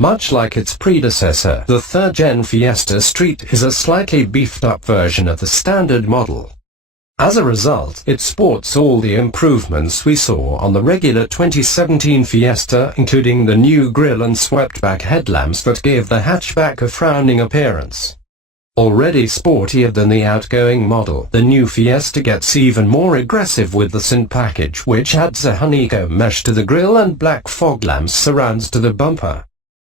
Much like its predecessor, the third-gen Fiesta Street is a slightly beefed-up version of the standard model. As a result, it sports all the improvements we saw on the regular 2017 Fiesta, including the new grille and swept-back headlamps that gave the hatchback a frowning appearance. Already sportier than the outgoing model, the new Fiesta gets even more aggressive with the Cint package, which adds a honeycomb mesh to the grille and black fog lamps surrounds to the bumper.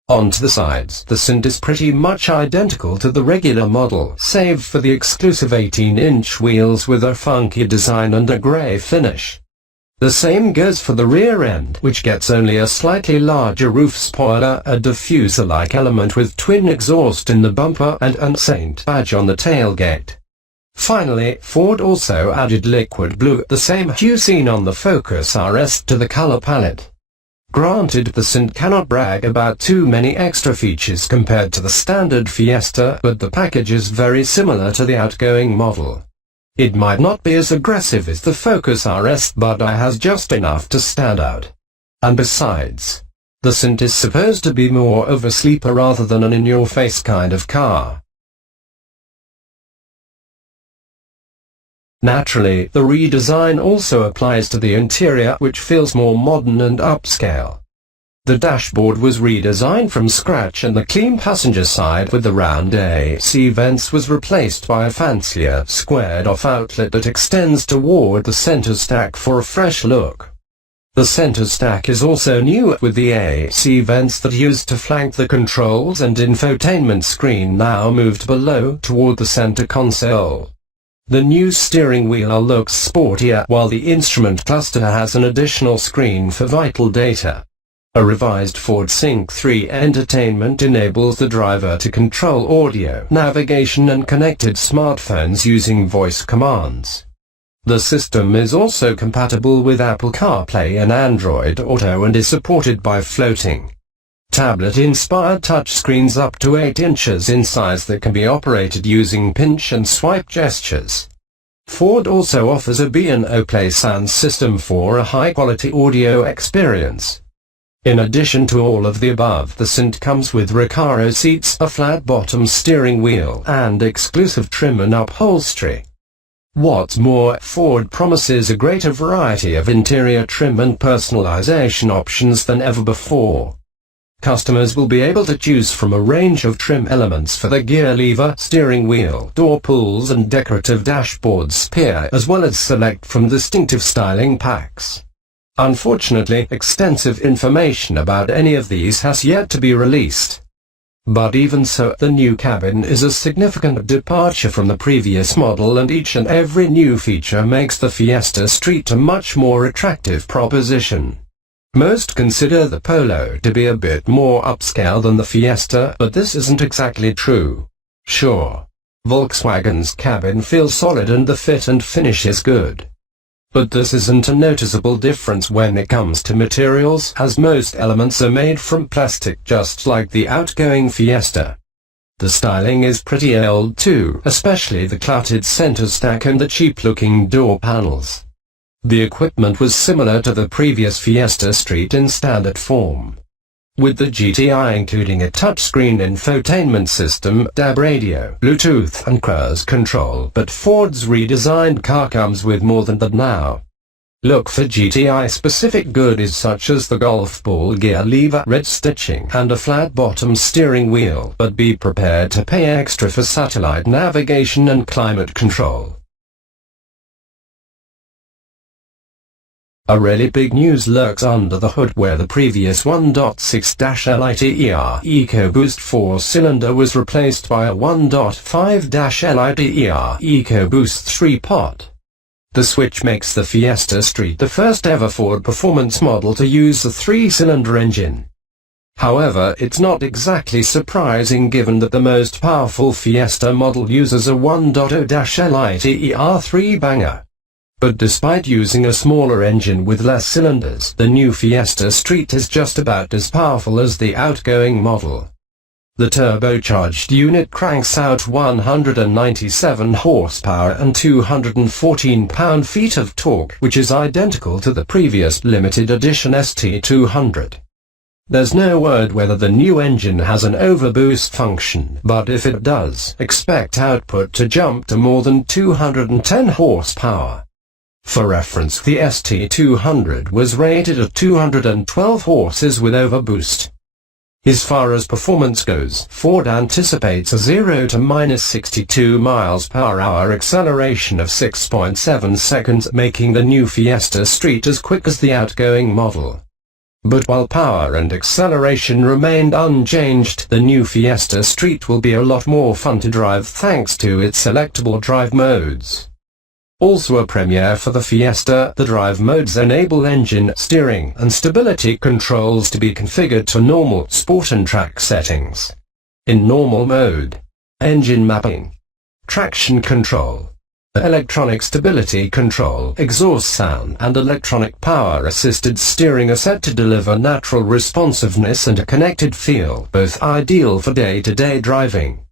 Onto the sides, the Cint is pretty much identical to the regular model, save for the exclusive 18-inch wheels with a funky design and a grey finish. The same goes for the rear end, which gets only a slightly larger roof spoiler, a diffuser-like element with twin exhaust in the bumper and an Saint badge on the tailgate. Finally, Ford also added liquid blue, the same hue seen on the Focus RS, to the color palette. Granted, the Cint cannot brag about too many extra features compared to the standard Fiesta, but the package is very similar to the outgoing model. It might not be as aggressive as the Focus RS, but it has just enough to stand out. And besides, the Cint is supposed to be more of a sleeper rather than an in-your-face kind of car. Naturally, the redesign also applies to the interior, which feels more modern and upscale. The dashboard was redesigned from scratch and the clean passenger side with the round AC vents was replaced by a fancier, squared-off outlet that extends toward the center stack for a fresh look. The center stack is also new, with the AC vents that used to flank the controls and infotainment screen now moved below toward the center console. The new steering wheel looks sportier, while the instrument cluster has an additional screen for vital data. A revised Ford Sync 3 entertainment enables the driver to control audio, navigation and connected smartphones using voice commands. The system is also compatible with Apple CarPlay and Android Auto and is supported by floating, tablet-inspired touchscreens up to 8 inches in size that can be operated using pinch and swipe gestures. Ford also offers a B&O Play sound system for a high-quality audio experience. In addition to all of the above, the Cint comes with Recaro seats, a flat-bottom steering wheel, and exclusive trim and upholstery. What's more, Ford promises a greater variety of interior trim and personalization options than ever before. Customers will be able to choose from a range of trim elements for the gear lever, steering wheel, door pulls and decorative dashboards pair, as well as select from distinctive styling packs. Unfortunately, extensive information about any of these has yet to be released. But even so, the new cabin is a significant departure from the previous model, and each and every new feature makes the Fiesta Street a much more attractive proposition. Most consider the Polo to be a bit more upscale than the Fiesta, but this isn't exactly true. Sure, Volkswagen's cabin feels solid and the fit and finish is good. But this isn't a noticeable difference when it comes to materials, as most elements are made from plastic just like the outgoing Fiesta. The styling is pretty old too, especially the cluttered center stack and the cheap-looking door panels. The equipment was similar to the previous Fiesta Street in standard form, with the GTI including a touchscreen infotainment system, DAB radio, Bluetooth and cruise control, but Ford's redesigned car comes with more than that now. Look for GTI-specific goodies such as the golf ball gear lever, red stitching, and a flat-bottom steering wheel, but be prepared to pay extra for satellite navigation and climate control. A really big news lurks under the hood, where the previous 1.6-LITER EcoBoost 4-cylinder was replaced by a 1.5-LITER EcoBoost 3-pot. The switch makes the Fiesta Street the first ever Ford performance model to use a 3-cylinder engine. However, it's not exactly surprising given that the most powerful Fiesta model uses a 1.0-LITER 3-banger. But despite using a smaller engine with less cylinders, the new Fiesta Street is just about as powerful as the outgoing model. The turbocharged unit cranks out 197 horsepower and 214 pound-feet of torque, which is identical to the previous limited edition ST200. There's no word whether the new engine has an overboost function, but if it does, expect output to jump to more than 210 horsepower. For reference, the ST200 was rated at 212 horses with overboost. As far as performance goes, Ford anticipates a 0 to 62 miles per hour acceleration of 6.7 seconds, making the new Fiesta Street as quick as the outgoing model. But while power and acceleration remained unchanged, the new Fiesta Street will be a lot more fun to drive thanks to its selectable drive modes. Also a premiere for the Fiesta, the drive modes enable engine, steering, and stability controls to be configured to normal, sport and track settings. In normal mode, engine mapping, traction control, electronic stability control, exhaust sound, and electronic power-assisted steering are set to deliver natural responsiveness and a connected feel, both ideal for day-to-day driving.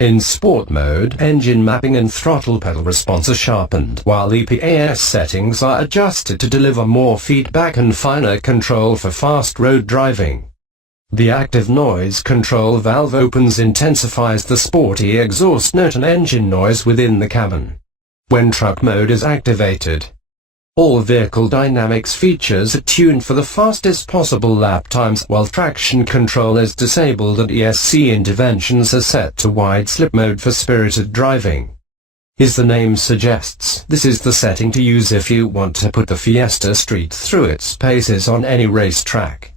In sport mode, engine mapping and throttle pedal response are sharpened, while EPAS settings are adjusted to deliver more feedback and finer control for fast road driving. The active noise control valve intensifies the sporty exhaust note and engine noise within the cabin when truck mode is activated. All vehicle dynamics features are tuned for the fastest possible lap times, while traction control is disabled and ESC interventions are set to wide slip mode for spirited driving. As the name suggests, this is the setting to use if you want to put the Fiesta Street through its paces on any racetrack.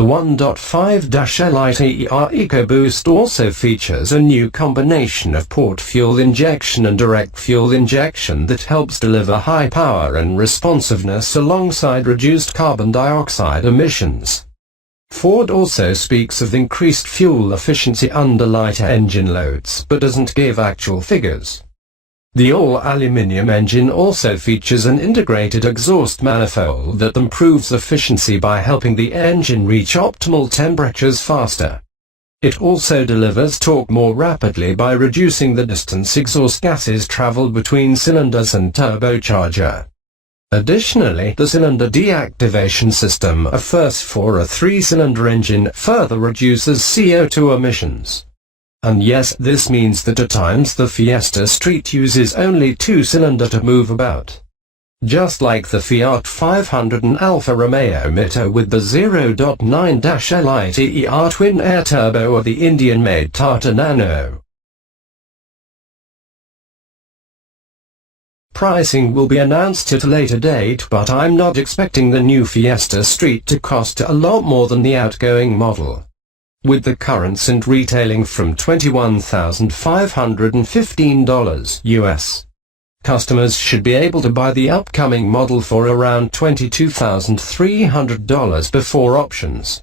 The 1.5-liter EcoBoost also features a new combination of port fuel injection and direct fuel injection that helps deliver high power and responsiveness alongside reduced carbon dioxide emissions. Ford also speaks of increased fuel efficiency under lighter engine loads, but doesn't give actual figures. The all-aluminium engine also features an integrated exhaust manifold that improves efficiency by helping the engine reach optimal temperatures faster. It also delivers torque more rapidly by reducing the distance exhaust gases travel between cylinders and turbocharger. Additionally, the cylinder deactivation system, a first for a 3-cylinder engine, further reduces CO2 emissions. And yes, this means that at times the Fiesta Street uses only 2-cylinder to move about. Just like the Fiat 500 and Alfa Romeo Mito with the 0.9-liter twin-air turbo or the Indian-made Tata Nano. Pricing will be announced at a later date, but I'm not expecting the new Fiesta Street to cost a lot more than the outgoing model. With the current cent retailing from $21,515 US. Customers should be able to buy the upcoming model for around $22,300 before options.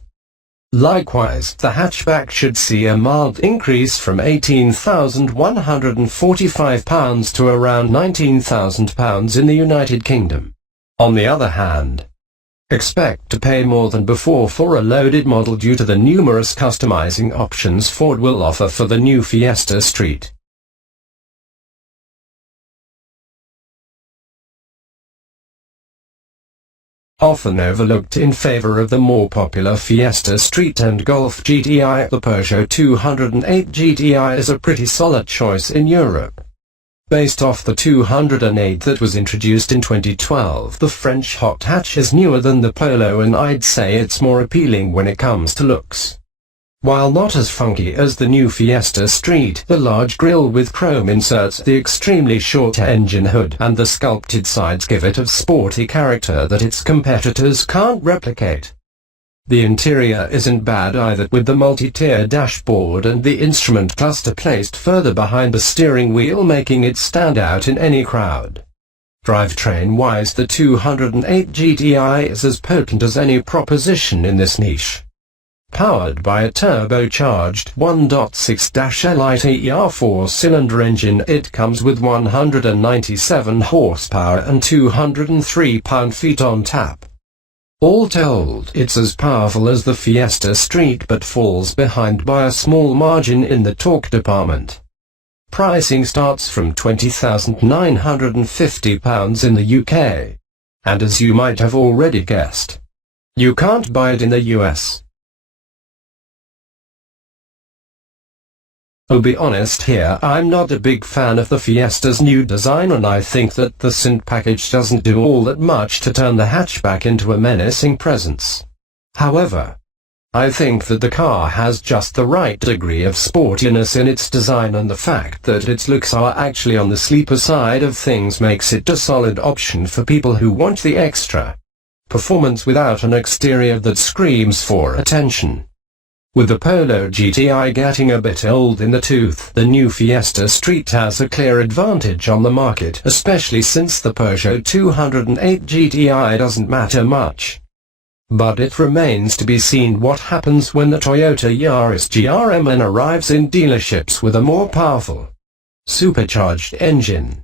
Likewise, the hatchback should see a mild increase from £18,145 to around £19,000 in the United Kingdom. On the other hand, expect to pay more than before for a loaded model due to the numerous customizing options Ford will offer for the new Fiesta Street. Often overlooked in favor of the more popular Fiesta Street and Golf GTI, the Peugeot 208 GTI is a pretty solid choice in Europe. Based off the 208 that was introduced in 2012, the French hot hatch is newer than the Polo, and I'd say it's more appealing when it comes to looks. While not as funky as the new Fiesta Street, the large grille with chrome inserts, the extremely short engine hood, and the sculpted sides give it a sporty character that its competitors can't replicate. The interior isn't bad either, with the multi-tier dashboard and the instrument cluster placed further behind the steering wheel, making it stand out in any crowd. Drivetrain-wise, the 208 GTI is as potent as any proposition in this niche. Powered by a turbocharged 1.6-liter 4-cylinder engine, it comes with 197 horsepower and 203 pound-feet on tap. All told, it's as powerful as the Fiesta Street but falls behind by a small margin in the torque department. Pricing starts from £20,950 in the UK. And as you might have already guessed, you can't buy it in the US. I'll be honest here, I'm not a big fan of the Fiesta's new design, and I think that the synth package doesn't do all that much to turn the hatchback into a menacing presence. However, I think that the car has just the right degree of sportiness in its design, and the fact that its looks are actually on the sleeper side of things makes it a solid option for people who want the extra performance without an exterior that screams for attention. With the Polo GTI getting a bit old in the tooth, the new Fiesta Street has a clear advantage on the market, especially since the Peugeot 208 GTI doesn't matter much. But it remains to be seen what happens when the Toyota Yaris GRMN arrives in dealerships with a more powerful, supercharged engine.